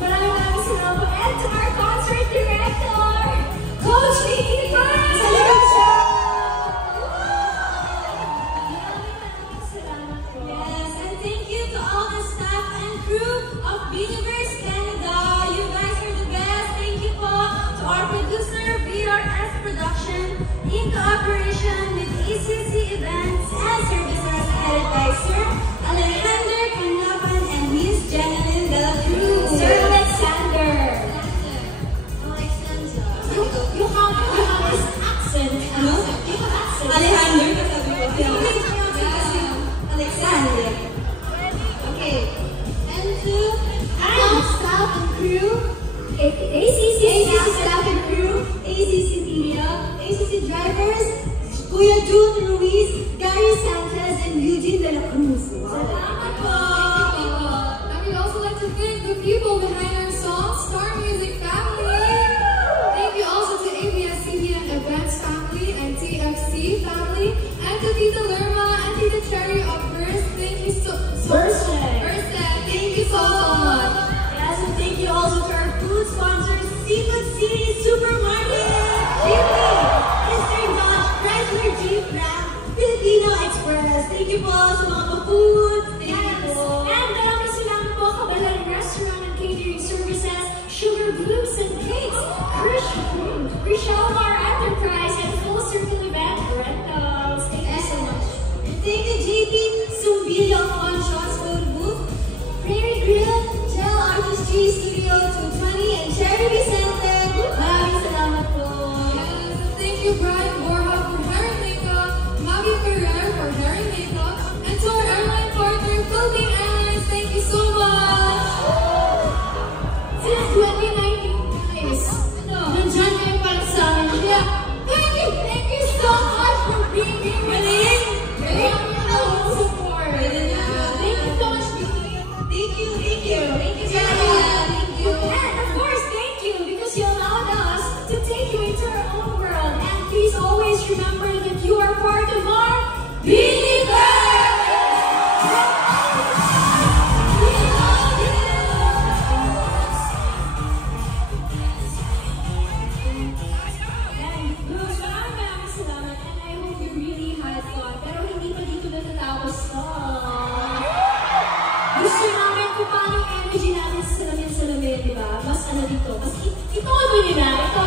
Maraming salamat. And to our concert director, Coach Vicky Paz! Salamat siya! Yes, and thank you to all the staff and crew of Universe Canada. You guys are the best. Thank you po to our producer, VRS Production, in cooperation with ECC Events and Services headed by Sir Alexander Canapan and Miss Jeneline de la Cruz. Sir Alexander. You have this accent. Ano? You have accent. Alexander, kasabi ko. Alexander. Okay. And to staff and crew, ACC staff and crew, ACC media, ACC drivers, Kuya June Ruiz, Gary Sanchez, and Eugene de la Cruz. Salamat po! I would also like to thank the people behind our song, Star Music Family. Thank you also to ABS-CBN Events Family and TFC Family, and to Tita Lerma and Tita Cherry of Burst. Thank you so much. Thank you so much. Yes, and thank you also to our food sponsors, Seafood City Supermarket, Jimmy, Mr. Dodge, Chrysler Jeep Ram, Filipino Express. Thank you po sa mga food. Thank you po. And maraming salamat po Kabalan Restaurant and Catering Services, Sugar Blooms and Cakes, Krishalmar Enterprise, and Full Circle Event Rentals. Thank you so much. And thank you JP Sumbilio on Shots Food Booth, Prairie Grill, Gel Artistry Studio 220, and Cherry Vicente. Maraming salamat po. Yes, thank you Brian Borja for hair and makeup, Maggie Ferrer for hair and makeup, and to our airline partner, Philippine Airlines, thank you so much. Since 2019, guys, nandyan kayo para sa amin. Kaya, thank you so much for being here. Galing! Galing ang support. Thank you so much, Vicky. Thank you. Thank you, Sarah. Thank you. And of course, thank you because you allowed us to take you into our own world. And please always remember that you are part of our Believers! Maraming salamat, and I hope you really had fun. Pero hindi pa dito natatapos to. Gusto namin kung paano yung energy natin sa salamin, di ba? Mas ano dito. Mas ito nyo na. Ito